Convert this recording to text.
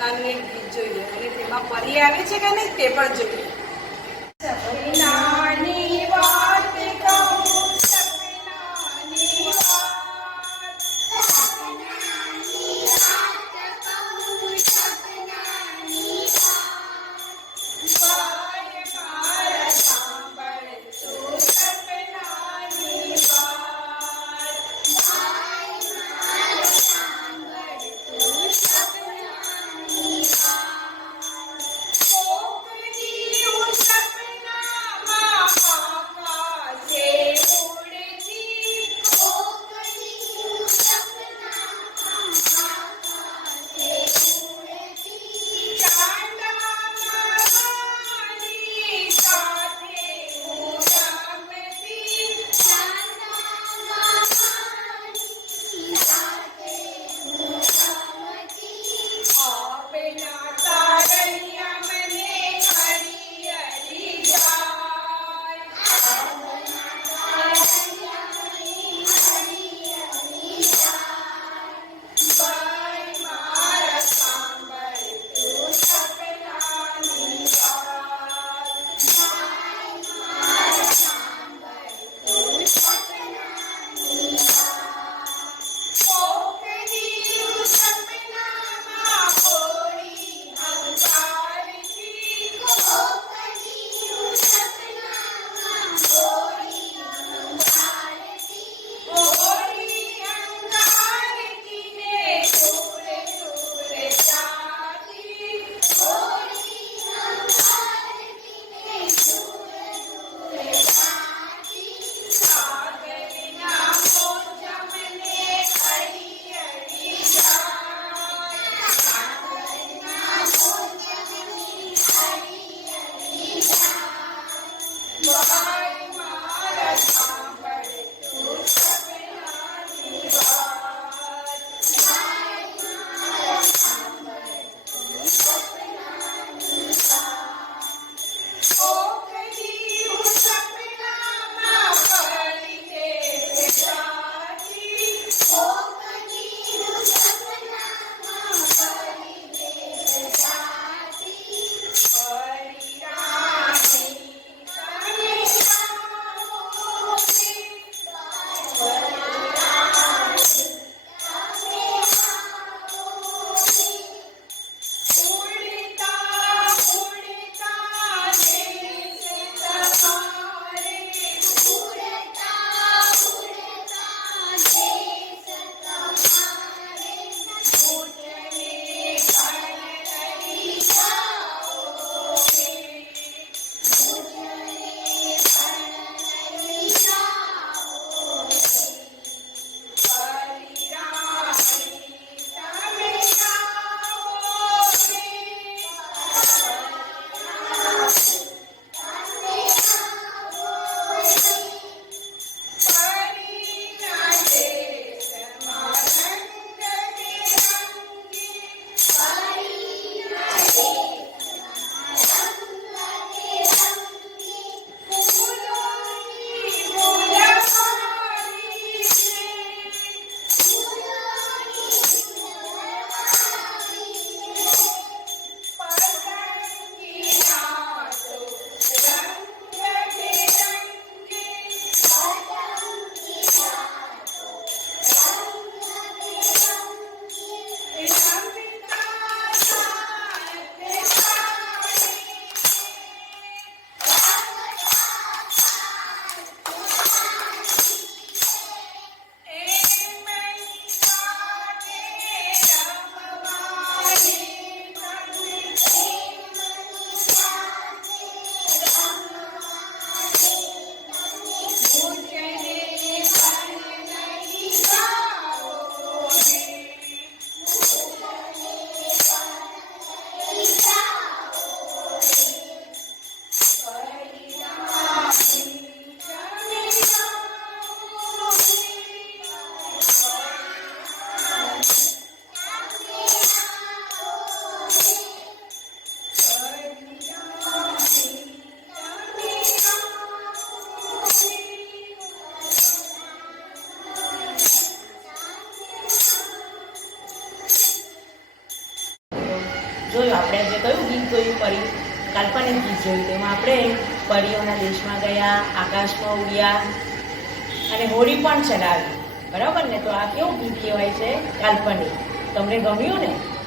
નાનું એક ગીત જોઈએ અને તેમાં પરી આવે છે કે નહીં તે પણ જોઈએ. સપનાની વાત કહું, સપનાની વાત, સપનાની વાત કહું, સપનાની વાત, મારા સાંભળ તું સપનાની વાત, મારા સાંભળ તું સપનાની વાત. કોક દી હું સપનામાં જોયું, આપણે જે કયું ગીત જોયું પરી કાલ્પનિક ગીત જોયું, તેમાં આપણે પરીઓના દેશમાં ગયા, આકાશમાં ઉડ્યા અને હોડી પણ ચલાવી, બરાબર ને? તો આ કેવું ગીત કહેવાય છે? કાલ્પનિક. તમને ગમ્યું ને?